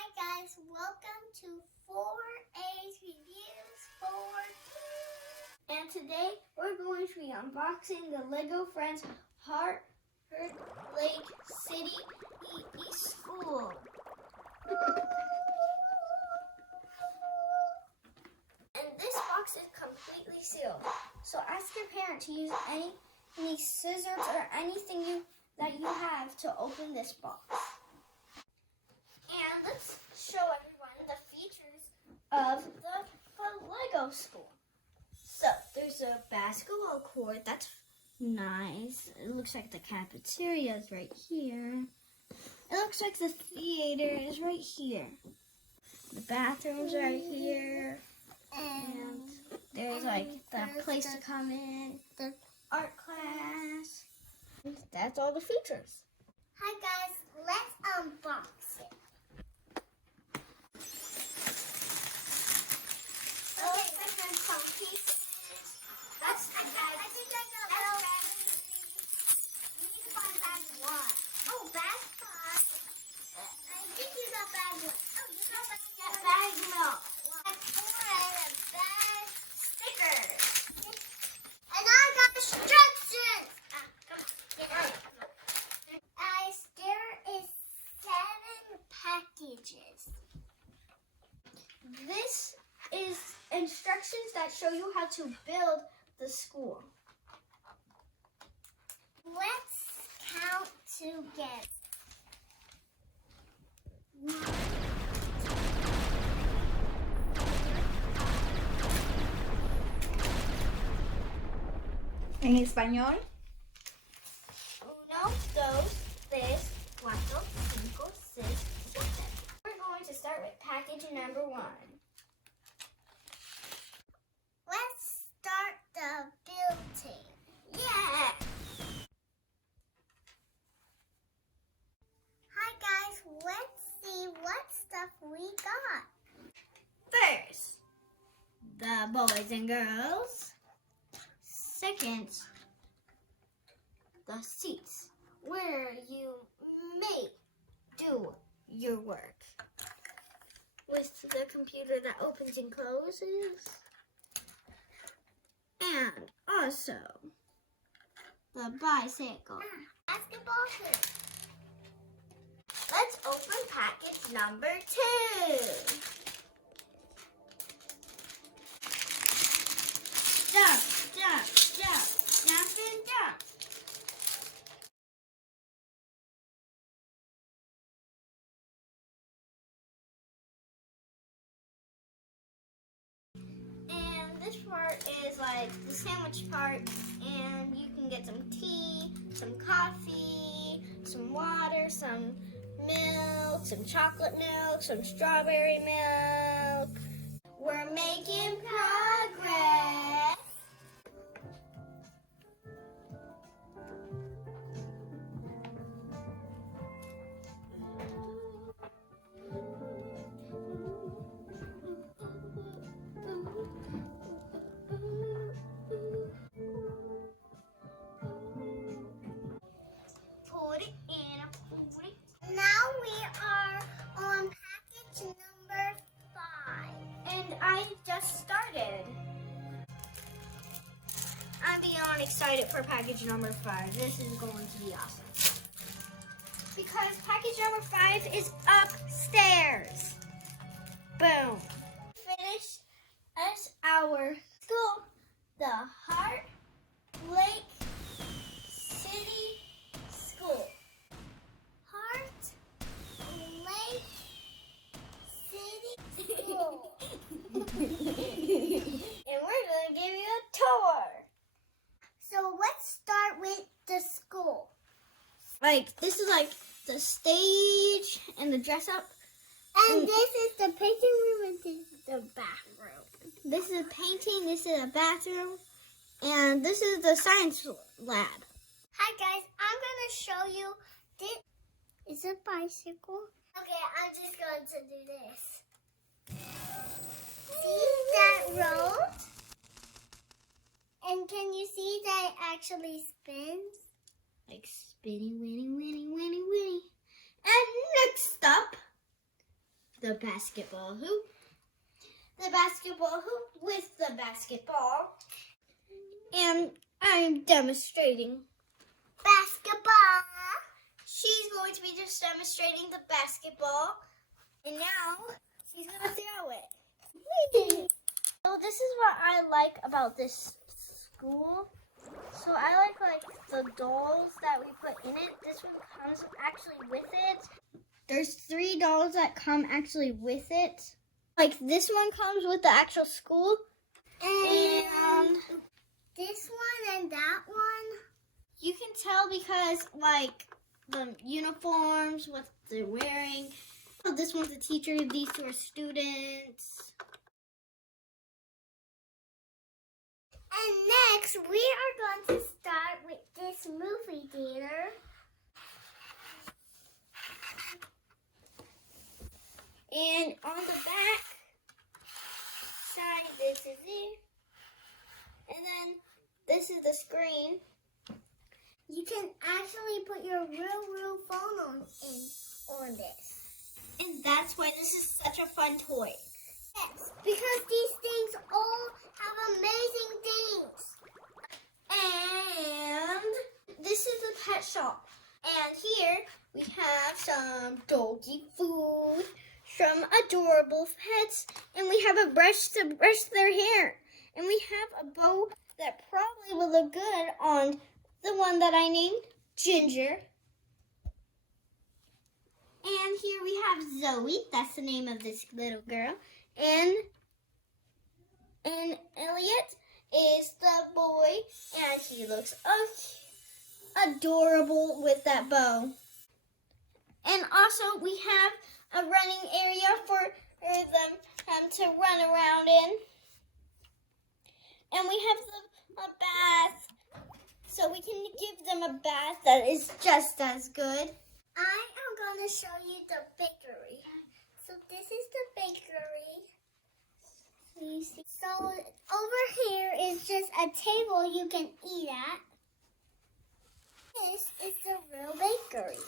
Hi guys, welcome to 4A's Reviews for Kids. And today we're going to be unboxing the LEGO Friends Heart Lake City EE School. And this box is completely sealed. So ask your parent to use any scissors or anything that you have to open this box. And let's show everyone the features of the LEGO school. So there's a basketball court. That's nice. It looks like the cafeteria is right here. It looks like the theater is right here. The bathroom's right here. And there's like the place to come in, the art class. That's all the features. Hi guys, let's unbox it. This is instructions that show you how to build the school. Let's count together. 1, 2, 3. ¿En español? 1, 2, 3, 4, 5, 6, 7. We're going to start with package number 1. Let's start the building. Yeah! Hi guys, let's see what stuff we got. First, the boys and girls. Second, the seats where you may do your work. With the computer that opens and closes. And also the bicycle. Basketball hoop. Let's open package number 2. Jump, jump, jump, jump and jump. And this part is like the sandwich part, and you can get some tea, some coffee, some water, some milk, some chocolate milk, some strawberry milk. We're making progress. Now we are on package number 5. And I just started. I'm beyond excited for package number 5. This is going to be awesome. Because package number 5 is upstairs. Boom. Finish as our school, the Heart Lake City School. Heart Lake City School. And we're going to give you a tour. So let's start with the school. Like, this is like the stage and the dress up. And this is the painting room and this is the bathroom. This is painting, this is a bathroom, and this is the science lab. Hi guys, I'm going to show you this. Is a bicycle. Okay, I'm just going to do this. See that road? And can you see that it actually spins? Like spinning, winning. And next up, the basketball hoop. The basketball hoop with the basketball. And I'm demonstrating basketball. She's going to be just demonstrating the basketball. And now she's going to throw it. So this is what I like about this school. So I like the dolls that we put in it. This one comes actually with it. There's 3 dolls that come actually with it. Like this one comes with the actual school. And this one and that one. You can tell because like the uniforms, what they're wearing. So this one's a teacher, these 2 are students. And next, we are going to start with this movie theater. And on the back side, this is it. And then this is the screen. You can actually put your real phone on this. And that's why this is such a fun toy. Yes, because these things all have amazing things. And this is a pet shop. And here we have some doggy food from adorable pets. And we have a brush to brush their hair. And we have a bow that probably will look good on the one that I named Ginger. And here we have Zoe. That's the name of this little girl. And Elliot is the boy, and he looks adorable with that bow. And also, we have a running area for them to run around in. And we have a bath, so we can give them a bath that is just as good. I am going to show you the bakery. So this is the bakery. So over here is just a table you can eat at. This is the real bakery.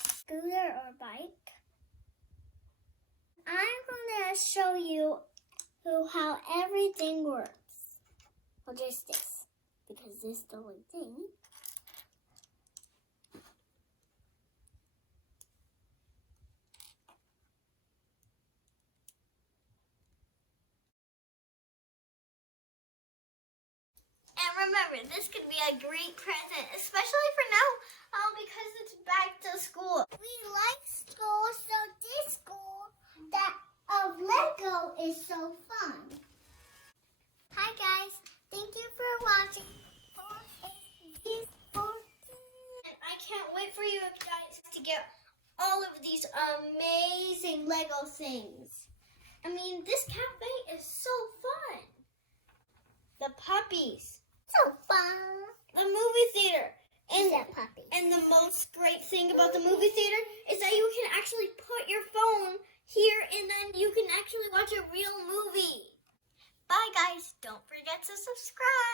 Scooter or bike. I'm going to show you how everything works. Well, just this, because this is the only thing. And remember, this could be a great present, especially for now, because it's back to school. We like school, so this school that of Lego is so fun. Hi guys, thank you for watching. And I can't wait for you guys to get all of these amazing Lego things. I mean, this cafe is so fun. The puppies. So fun. The movie theater. And the most great thing about the movie theater is that you can actually put your phone here and then you can actually watch a real movie. Bye guys. Don't forget to subscribe.